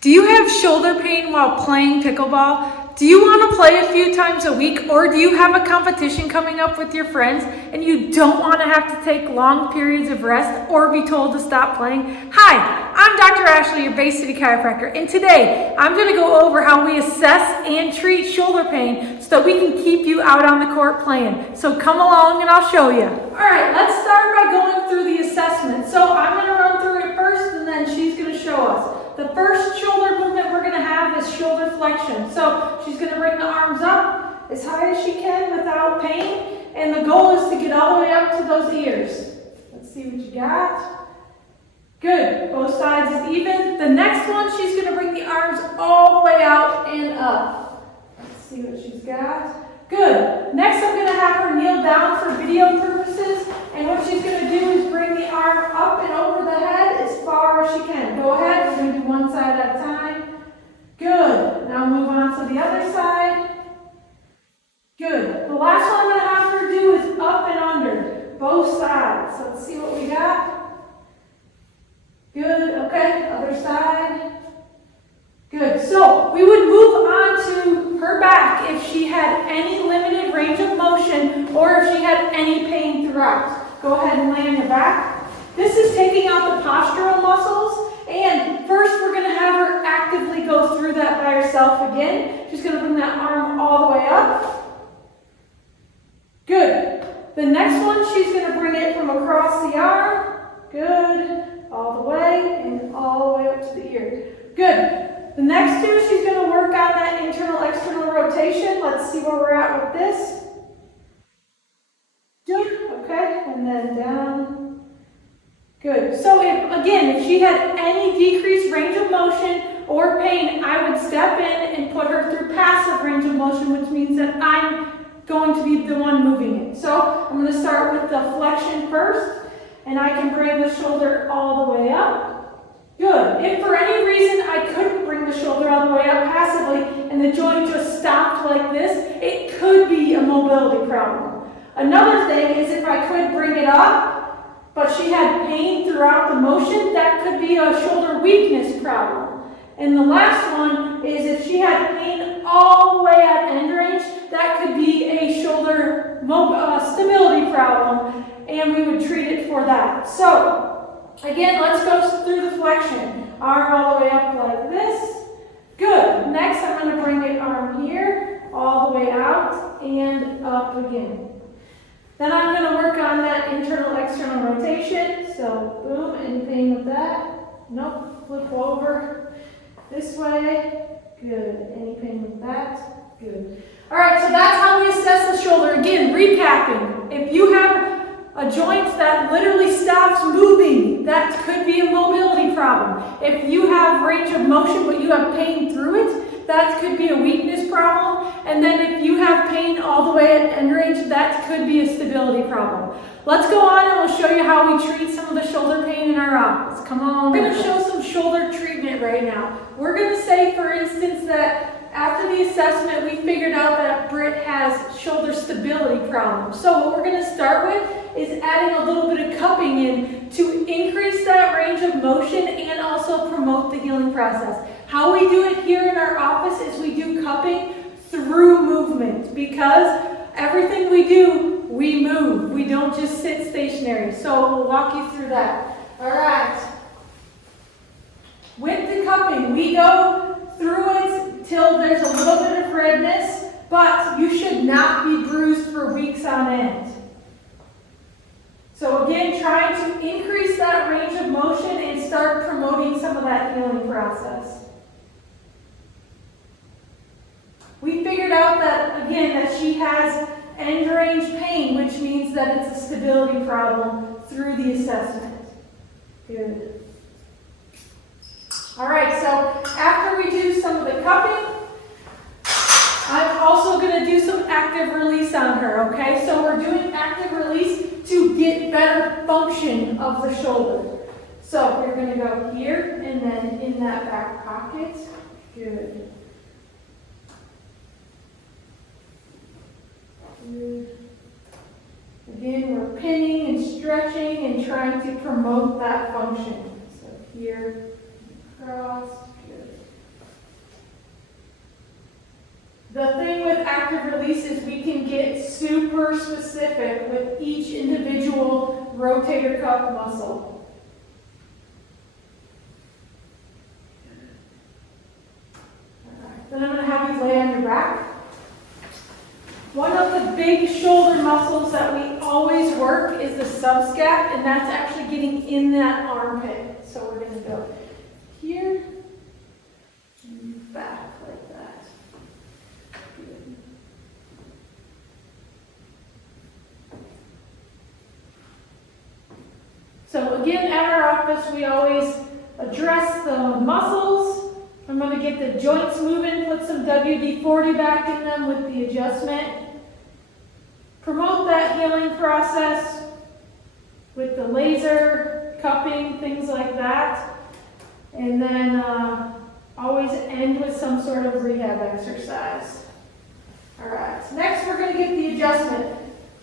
Do you have shoulder pain while playing pickleball? Do you want to play a few times a week, or do you have a competition coming up with your friends and you don't want to have to take long periods of rest or be told to stop playing? Hi, I'm Dr. Ashley, your Bay City chiropractor, and today I'm going to go over how we assess and treat shoulder pain so that we can keep you out on the court playing. So come along and I'll show you. All right, let's start by going through the assessment. So I'm going to run through it first and then she's going to show us. The first shoulder movement we're going to have is shoulder flexion. So she's going to bring the arms up as high as she can without pain. And the goal is to get all the way up to those ears. Let's see what you got. Good. Both sides is even. The next one, she's going to bring the arms all the way out and up. Let's see what she's got. Good. Next, I'm going to have her kneel down for video purposes. And what she's going to do is bring the arm up and over the head as far as she can. Go ahead. We're going to do one side at a time. Good. Now move on to the other side. Good. The last one I'm going to have her do is up and under. Both sides. So let's see what we got. Good. Okay. Other side. Good. So we would move on to her back if she had any limited range of motion or if she had any pain throughout. Go ahead and lay on your back. This is taking out the postural muscles. And first we're going to have her actively go through that by herself again. She's going to bring that arm all the way up. Good. The next one, she's going to bring it from across the arm. Good. All the way and all the way up to the ear. Good. The next two, she's going to work on that internal-external rotation. Let's see where we're at with this. Good. Okay. And then down. Good. So if she had any decreased range of motion or pain, I would step in and put her through passive range of motion, which means that I'm going to be the one moving it. So I'm going to start with the flexion first, and I can bring the shoulder all the way up. Good. If for any reason I couldn't bring the shoulder all the way up passively and the joint just stopped like this, it could be a mobility problem. Another thing is if I could bring it up, but she had pain throughout the motion, that could be a shoulder weakness problem. And the last one is if she had pain all the way at end range, that could be a shoulder stability problem, and we would treat it for that. So, again, let's go through the flexion. Arm all the way up like this. Good. Next, I'm going to bring the arm here, all the way out and up again. Then I'm going to work on that internal-external rotation. So, boom, any pain with that? Nope. Flip over this way. Good. Any pain with that? Good. All right, so that's how we assess the shoulder. Again, recapping. If you have a joint that literally stops moving, that could be a mobility problem. If you have range of motion but you have pain through it, that could be a weakness problem. And then if you have pain all the way at end range, that could be a stability problem. Let's go on and we'll show you how we treat some of the shoulder pain in our office. Come on. We're going to show some shoulder treatment right now. We're going to say, for instance, that after the assessment, we figured out that Britt has shoulder stability problems. So what we're going to start with is adding a little bit of cupping in to increase that range of motion and also promote the healing process. How we do it here in our office is we do cupping through movement, because everything we do, we move. We don't just sit stationary. So we'll walk you through that. All right. With the cupping, we go through it till there's a little bit of redness, but you should not be bruised for weeks on end. So again, trying to increase that range of motion and start promoting some of that healing process. We figured out that, again, that she has end range pain, which means that it's a stability problem through the assessment. Good. All right, so after we do some of the cupping, I'm also going to do some active release on her, okay? So we're doing active release to get better function of the shoulder. So we're going to go here and then in that back pocket. Good. Good. Again, we're pinning and stretching and trying to promote that function. So here, across, good. The thing with active release is we can get super specific with each individual rotator cuff muscle. Alright, then I'm going to have you lay on your back. One of the big shoulder muscles that we always work is the subscap, and that's actually getting in that armpit. So we're going to go here and back like that. Good. So again, at our office, we always address the muscles. I'm going to get the joints moving, put some WD-40 back in them with the adjustment. Promote that healing process with the laser, cupping, things like that. And then always end with some sort of rehab exercise. All right, so next we're going to get the adjustment.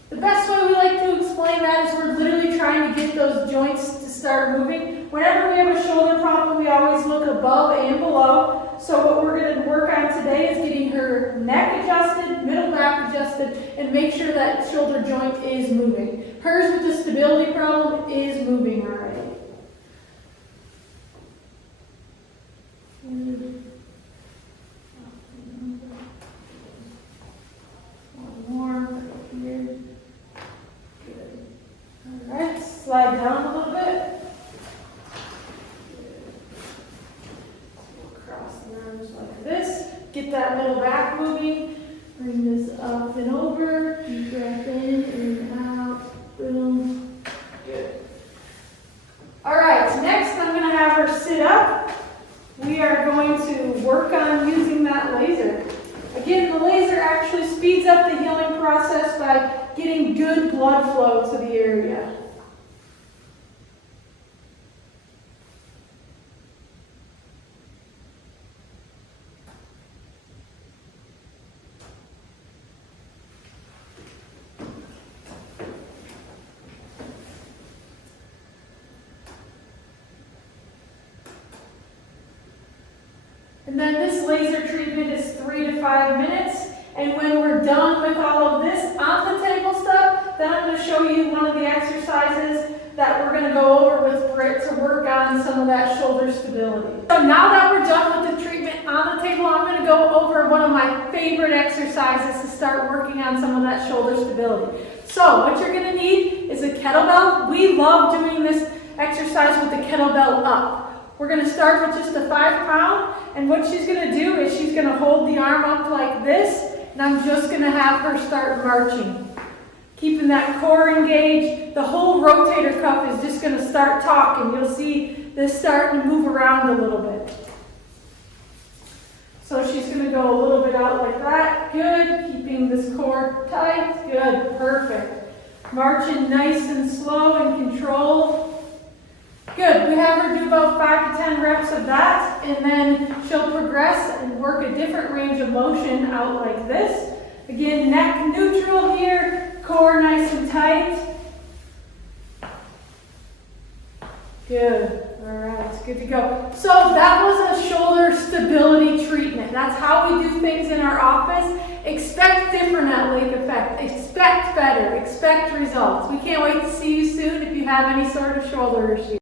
The best way we like to explain that is we're literally trying to get those joints to start moving. Whenever we have a shoulder problem, we always look above and below. So what we're going to work on today is getting her neck adjusted, middle back adjusted, and make sure that shoulder joint is moving. Hers with the stability problem is moving already. One more here. Good. All right, slide down a little bit. Arms like this. Get that middle back moving. Bring this up and over. Deep breath in and out. Boom. Good. All right, next I'm going to have her sit up. We are going to work on using that laser. Again, the laser actually speeds up the healing process by getting good blood flow to the area. And then this laser treatment is 3 to 5 minutes. And when we're done with all of this on the table stuff, then I'm going to show you one of the exercises that we're going to go over with Britt to work on some of that shoulder stability. So now that we're done with the treatment on the table, I'm going to go over one of my favorite exercises to start working on some of that shoulder stability. So what you're going to need is a kettlebell. We love doing this exercise with the kettlebell up. We're going to start with just a 5 pound, and what she's going to do is she's going to hold the arm up like this, and I'm just going to have her start marching. Keeping that core engaged, the whole rotator cuff is just going to start talking. You'll see this starting to move around a little bit. So she's going to go a little bit out like that. Good. Keeping this core tight. Good. Perfect. Marching nice and slow and controlled. Good. We have her do about 5 to 10 reps of that, and then she'll progress and work a different range of motion out like this. Again, neck neutral here, core nice and tight. Good. All right, good to go. So that was a shoulder stability treatment. That's how we do things in our office. Expect different at Lake Effect. Expect better. Expect results. We can't wait to see you soon if you have any sort of shoulder issue.